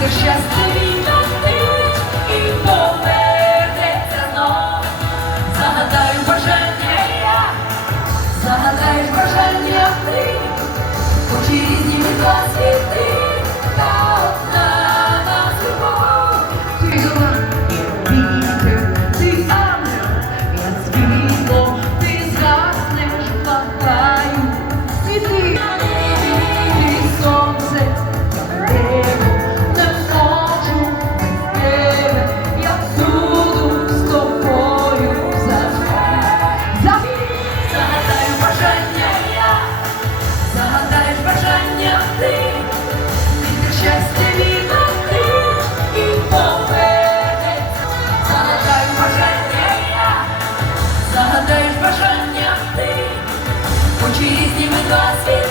буде щасливі настить і повернеться знов. Загадаю бажання я, загадаєш бажання ти, очі різні від вас crossfit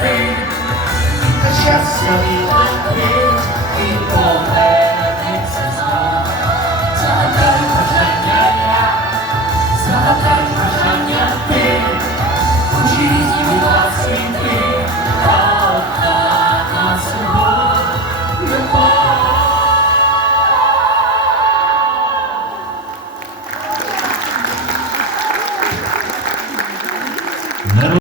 thing, I just see keep on people